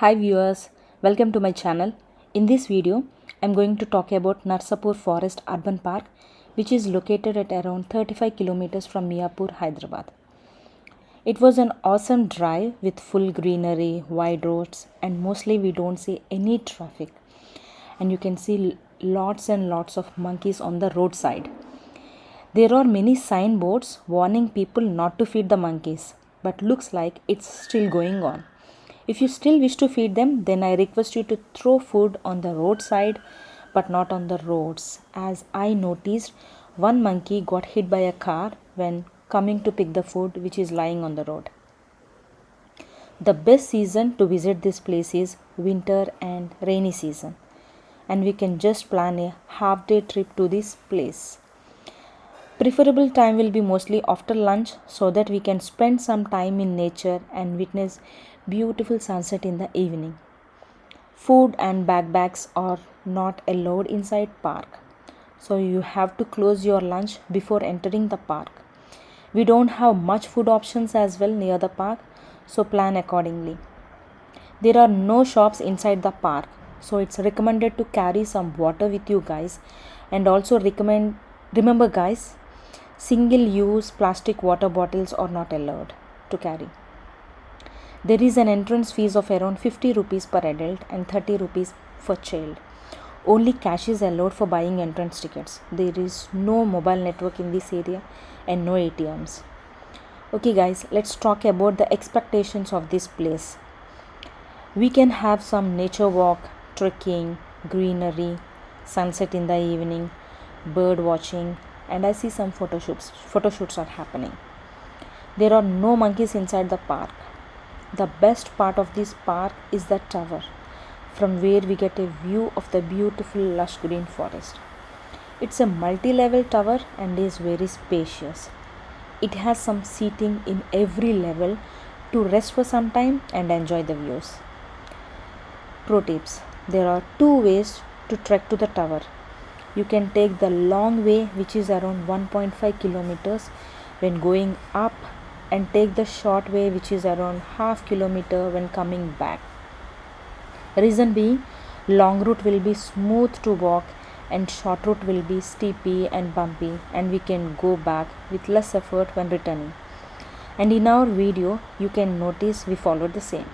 Hi viewers, welcome to my channel. In this video, I am going to talk about Narsapur Forest Urban Park, which is located at around 35 kilometers from Miapur, Hyderabad. It was an awesome drive with full greenery, wide roads, and mostly we don't see any traffic. And you can see lots and lots of monkeys on the roadside. There are many signboards warning people not to feed the monkeys, but looks like it's still going on. If you still wish to feed them, then I request you to throw food on the roadside but not on the roads, as I noticed one monkey got hit by a car when coming to pick the food which is lying on the road. The best season to visit this place is winter and rainy season, and we can just plan a half day trip to this place. Preferable time will be mostly after lunch so that we can spend some time in nature and witness beautiful sunset in the evening. Food and backpacks are not allowed inside park, so you have to close your lunch before entering the park. We don't have much food options as well near the park, so plan accordingly. There are no shops inside the park, so it's recommended to carry some water with you guys, and also remember guys, single use plastic water bottles are not allowed to carry. There is an entrance fees of around 50 rupees per adult and 30 rupees for child. Only cash is allowed for buying entrance tickets. There is no mobile network in this area and no ATMs. Okay guys, let's talk about the expectations of this place. We can have some nature walk, trekking, greenery, sunset in the evening, bird watching, and I see some photo shoots are happening. There are no monkeys inside the park. The best part of this park is the tower, from where we get a view of the beautiful lush green forest. It's a multi-level tower and is very spacious. It has some seating in every level to rest for some time and enjoy the views. Pro tips: there are two ways to trek to the tower. You can take the long way, which is around 1.5 kilometers when going up, and take the short way, which is around half kilometer when coming back. Reason being, long route will be smooth to walk and short route will be steepy and bumpy, and we can go back with less effort when returning. And in our video, you can notice we followed the same.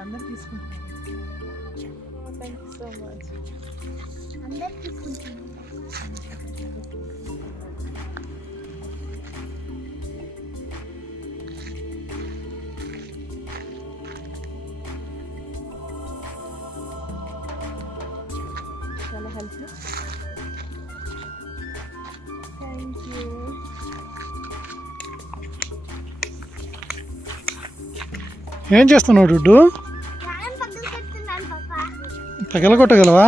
అందరు తీసుకుంటారు. Thank you so much. అందరు తీసుకుంటున్నారు. చాలా help. Thank you. ఏం చేస్తున్నావు డుడ్డు? ప్రాణం పక్కన పెడుతున్నాను పాపా. తగలగొట్టగలవా?